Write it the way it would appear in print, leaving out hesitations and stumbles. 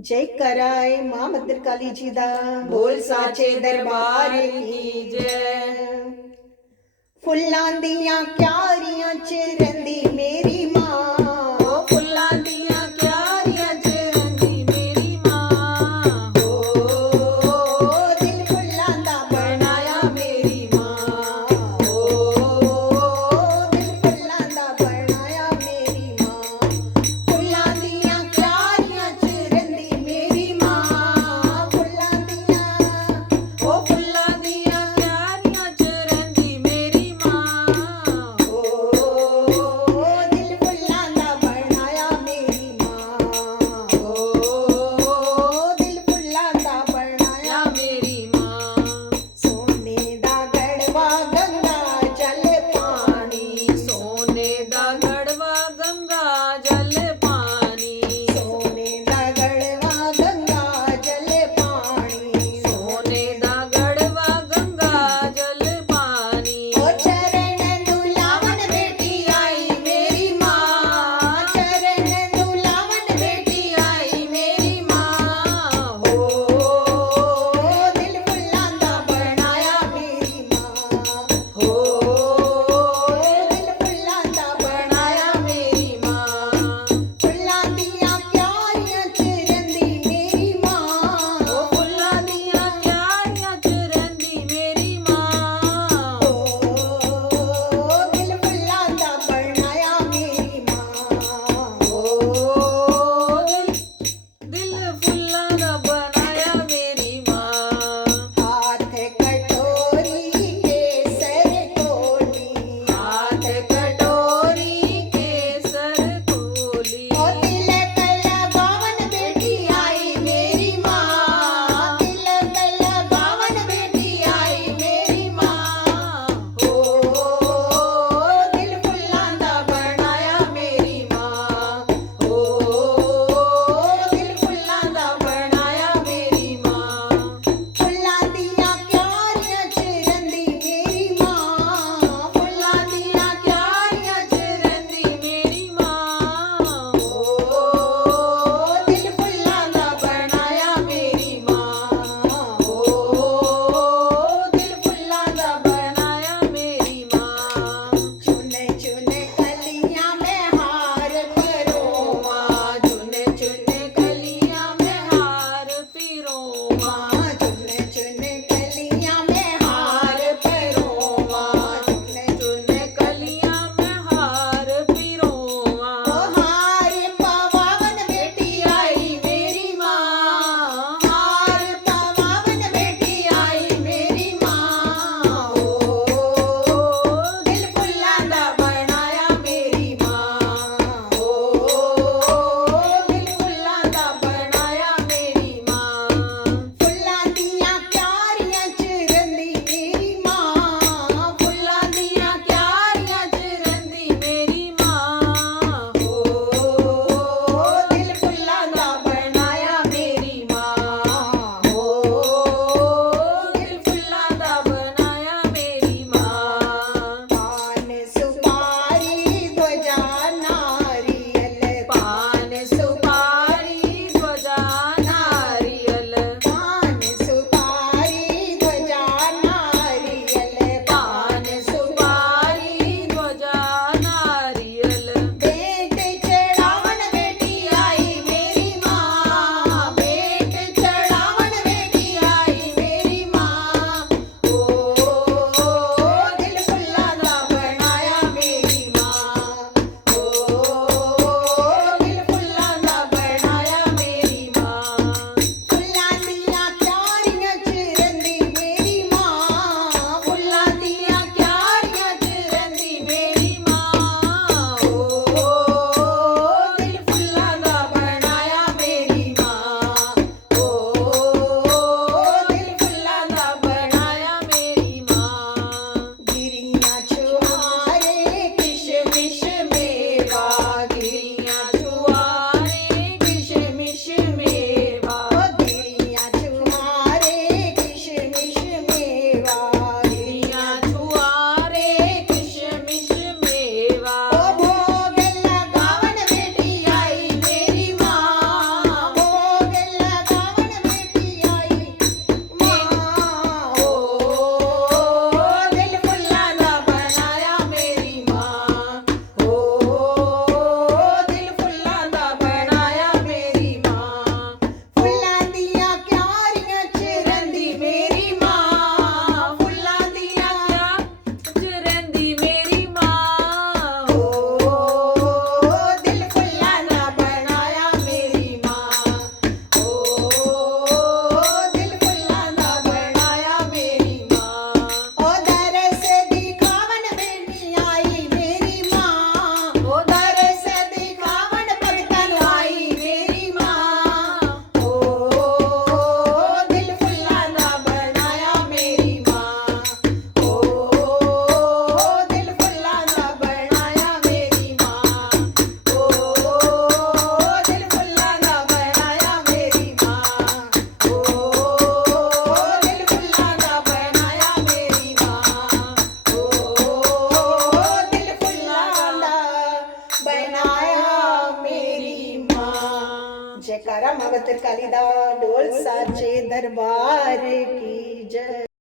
जय कराए मां भद्र काली जी दा बोल साचे दरबार की जय। फुल्लां दियां क्यारियां च रहिंदी मेरी मां, ओ फुल्लां दियां क्यारियां च रहिंदी मेरी मां। ओ दिल फुल्लां दा बनाया मेरी मां, ओ दिल फुल्लां दा बनाया मेरी मां। फुल्लां दियां क्यारियां च रहिंदी मेरी मां, फुल्लां दियां ओ फुल्लां दियां क्यारियां च रहिंदी मेरी मां। ओ दिल जयकारा माँ भद्रकाली दा, ढोल साचे दरबार की जय।